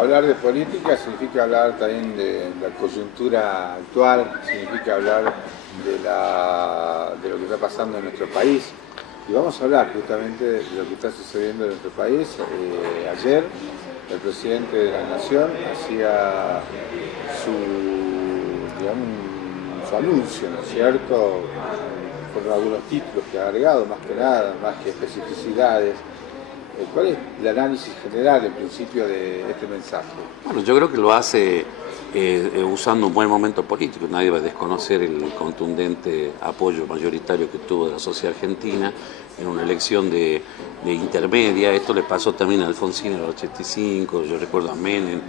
Hablar de política significa hablar también de la coyuntura actual, significa hablar de lo que está pasando en nuestro país. Y vamos a hablar justamente de lo que está sucediendo en nuestro país. Ayer el presidente de la Nación hacía su anuncio, ¿no es cierto?, con algunos títulos que ha agregado, más que nada, más que especificidades. ¿Cuál es el análisis general, en principio, de este mensaje? Bueno, yo creo que lo hace usando un buen momento político. Nadie va a desconocer el contundente apoyo mayoritario que tuvo de la sociedad argentina en una elección de intermedia. Esto le pasó también a Alfonsín en el 85, yo recuerdo a Menem,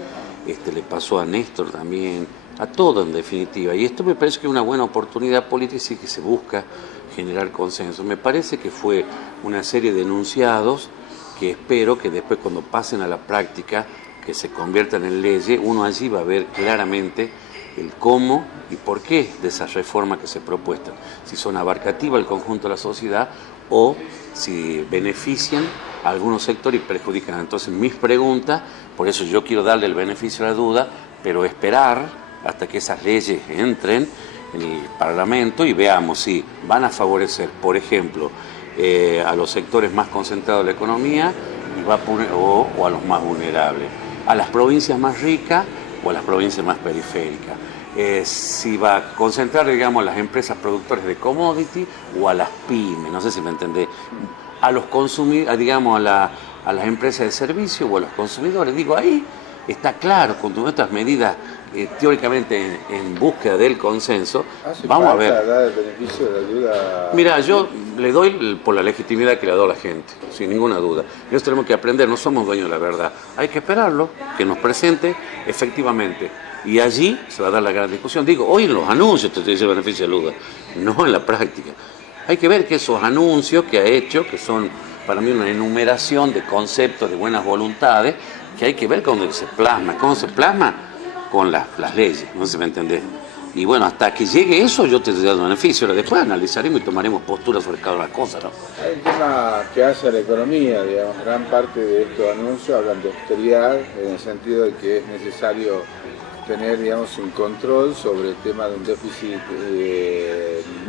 le pasó a Néstor también, a todo en definitiva. Y esto me parece que es una buena oportunidad política, sí, que se busca generar consenso. Me parece que fue una serie de enunciados que espero que después, cuando pasen a la práctica, que se conviertan en leyes, uno allí va a ver claramente el cómo y por qué de esas reformas que se propuestan, si son abarcativas al conjunto de la sociedad o si benefician a algunos sectores y perjudican. Entonces, mis preguntas, por eso yo quiero darle el beneficio a la duda, pero esperar hasta que esas leyes entren en el Parlamento y veamos si van a favorecer, por ejemplo, a los sectores más concentrados de la economía o a los más vulnerables, a las provincias más ricas o a las provincias más periféricas. Si va a concentrar, digamos, a las empresas productoras de commodity o a las pymes, no sé si me entendés, a los consumidores, digamos, a las empresas de servicio o a los consumidores. Digo, ahí está claro, con todas estas medidas teóricamente en búsqueda del consenso, vamos a ver. Dar el beneficio de la duda. Mira, yo le doy por la legitimidad que le ha dado la gente, sin ninguna duda. Nosotros tenemos que aprender, no somos dueños de la verdad. Hay que esperarlo, que nos presente efectivamente. Y allí se va a dar la gran discusión. Digo, hoy en los anuncios te dice el beneficio de la duda, no en la práctica. Hay que ver que esos anuncios que ha hecho, que son para mí una enumeración de conceptos, de buenas voluntades, que hay que ver cómo se plasma. ¿Cómo se plasma? Con las leyes, no sé si me entendés. Y bueno, hasta que llegue eso yo te doy el beneficio, ahora después analizaremos y tomaremos posturas sobre cada una de las cosas, ¿no? Hay un tema que hace a la economía, digamos, gran parte de estos anuncios hablan de austeridad, en el sentido de que es necesario tener, digamos, un control sobre el tema de un déficit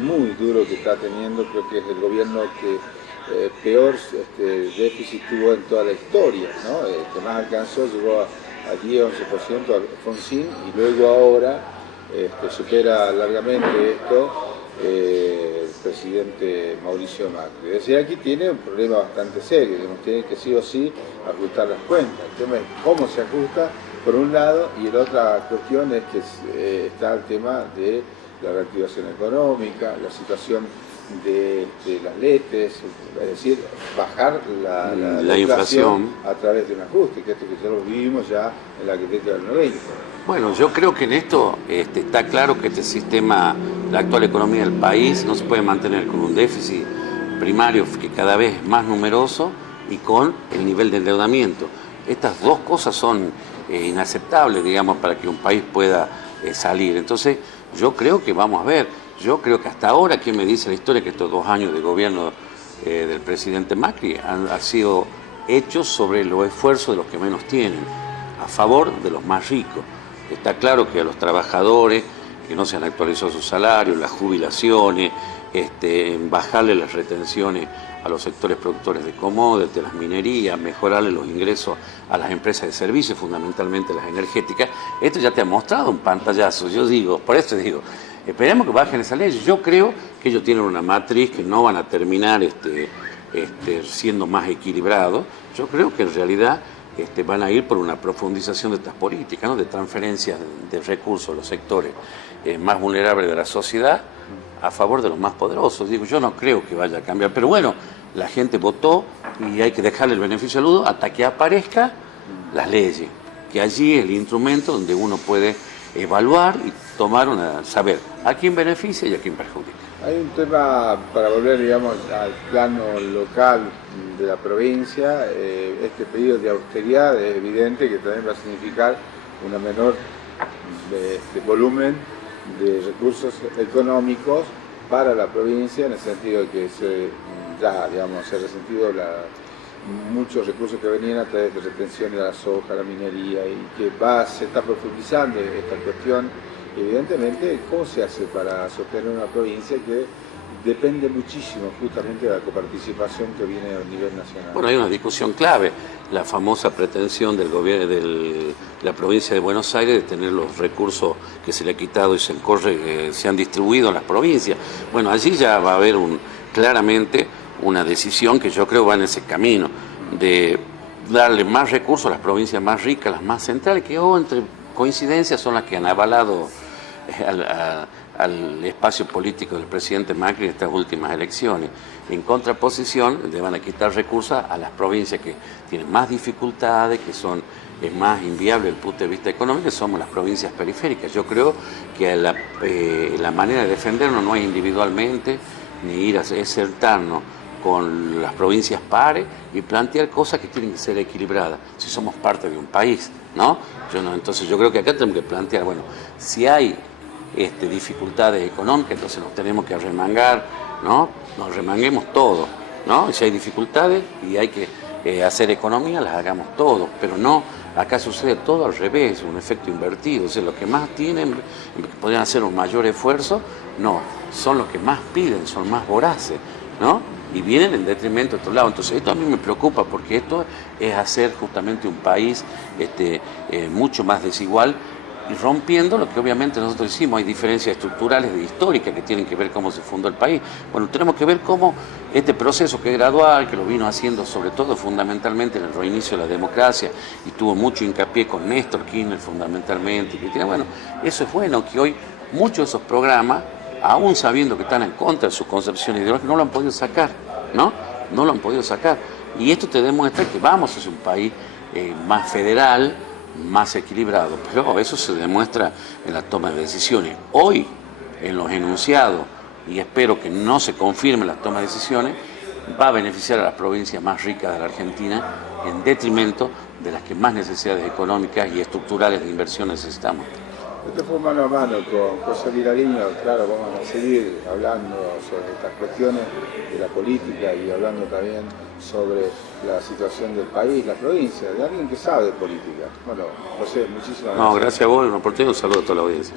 muy duro que está teniendo. Creo que es el gobierno que peor déficit tuvo en toda la historia, ¿no? El que más alcanzó, llegó a 10-11% Alfonsín, y luego ahora supera largamente esto el presidente Mauricio Macri. Es decir, aquí tiene un problema bastante serio, tiene que sí o sí ajustar las cuentas. El tema es cómo se ajusta, por un lado, y la otra cuestión es que está el tema de la reactivación económica, la situación de las letes, es decir, bajar la inflación a través de un ajuste, que esto que nosotros vivimos ya en la década del 90. Bueno, yo creo que en esto está claro que este sistema, la actual economía del país, no se puede mantener con un déficit primario que cada vez es más numeroso y con el nivel de endeudamiento. Estas dos cosas son inaceptables, digamos, para que un país pueda salir. Entonces, yo creo que vamos a ver. Yo creo que hasta ahora, ¿quién me dice la historia? Que estos 2 años de gobierno del presidente Macri han sido hechos sobre los esfuerzos de los que menos tienen, a favor de los más ricos. Está claro que a los trabajadores que no se han actualizado sus salarios, las jubilaciones, bajarle las retenciones a los sectores productores de commodities, de las minerías, mejorarle los ingresos a las empresas de servicios, fundamentalmente las energéticas. Esto ya te ha mostrado un pantallazo. Yo digo, por eso digo, esperemos que bajen esas leyes. Yo creo que ellos tienen una matriz que no van a terminar siendo más equilibrados. Yo creo que en realidad van a ir por una profundización de estas políticas, ¿no? De transferencias de recursos a los sectores más vulnerables de la sociedad a favor de los más poderosos. Digo, yo no creo que vaya a cambiar, pero bueno, la gente votó y hay que dejarle el beneficio al duda hasta que aparezcan las leyes, que allí es el instrumento donde uno puede evaluar y saber a quién beneficia y a quién perjudica. Hay un tema, para volver, digamos, al plano local de la provincia, este pedido de austeridad es evidente que también va a significar una menor volumen de recursos económicos para la provincia, en el sentido de que se ha resentido muchos recursos que venían a través de retención de la soja, la minería, y que se está profundizando esta cuestión. Evidentemente, ¿cómo se hace para sostener una provincia que depende muchísimo justamente de la coparticipación que viene a nivel nacional? Bueno, hay una discusión clave, la famosa pretensión del gobierno de la provincia de Buenos Aires de tener los recursos que se le ha quitado y se han distribuido en las provincias. Bueno, allí ya va a haber claramente una decisión que yo creo va en ese camino, de darle más recursos a las provincias más ricas, las más centrales, que entre coincidencias son las que han avalado al espacio político del presidente Macri en estas últimas elecciones. En contraposición, le van a quitar recursos a las provincias que tienen más dificultades, que son más inviables desde el punto de vista económico, que somos las provincias periféricas. Yo creo que la manera de defendernos no es individualmente, ni ir a sentarnos con las provincias pares y plantear cosas que tienen que ser equilibradas, si somos parte de un país, ¿no? Entonces yo creo que acá tenemos que plantear, bueno, si hay dificultades económicas, entonces nos tenemos que arremangar, ¿no? Nos remanguemos todos, ¿no? Y si hay dificultades y hay que hacer economía, las hagamos todos, pero no, acá sucede todo al revés, un efecto invertido, o sea, los que más tienen, que podrían hacer un mayor esfuerzo, no, son los que más piden, son más voraces, ¿no? Y vienen en detrimento de otro lado. Entonces esto a mí me preocupa porque esto es hacer justamente un país mucho más desigual y rompiendo lo que obviamente nosotros decimos, hay diferencias estructurales de histórica que tienen que ver cómo se fundó el país. Bueno, tenemos que ver cómo este proceso que es gradual, que lo vino haciendo sobre todo fundamentalmente en el reinicio de la democracia y tuvo mucho hincapié con Néstor Kirchner fundamentalmente, bueno, eso es bueno, que hoy muchos de esos programas, aún sabiendo que están en contra de su concepción ideológica, no lo han podido sacar, ¿no? No lo han podido sacar. Y esto te demuestra que vamos hacia un país más federal, más equilibrado, pero eso se demuestra en la toma de decisiones. Hoy, en los enunciados, y espero que no se confirme la toma de decisiones, va a beneficiar a las provincias más ricas de la Argentina en detrimento de las que más necesidades económicas y estructurales de inversión necesitamos. Esto fue mano a mano con José Viralino, claro, vamos a seguir hablando sobre estas cuestiones de la política y hablando también sobre la situación del país, la provincia, de alguien que sabe de política. Bueno, José, muchísimas gracias. No, gracias a vos, una oportunidad, un saludo a toda la audiencia.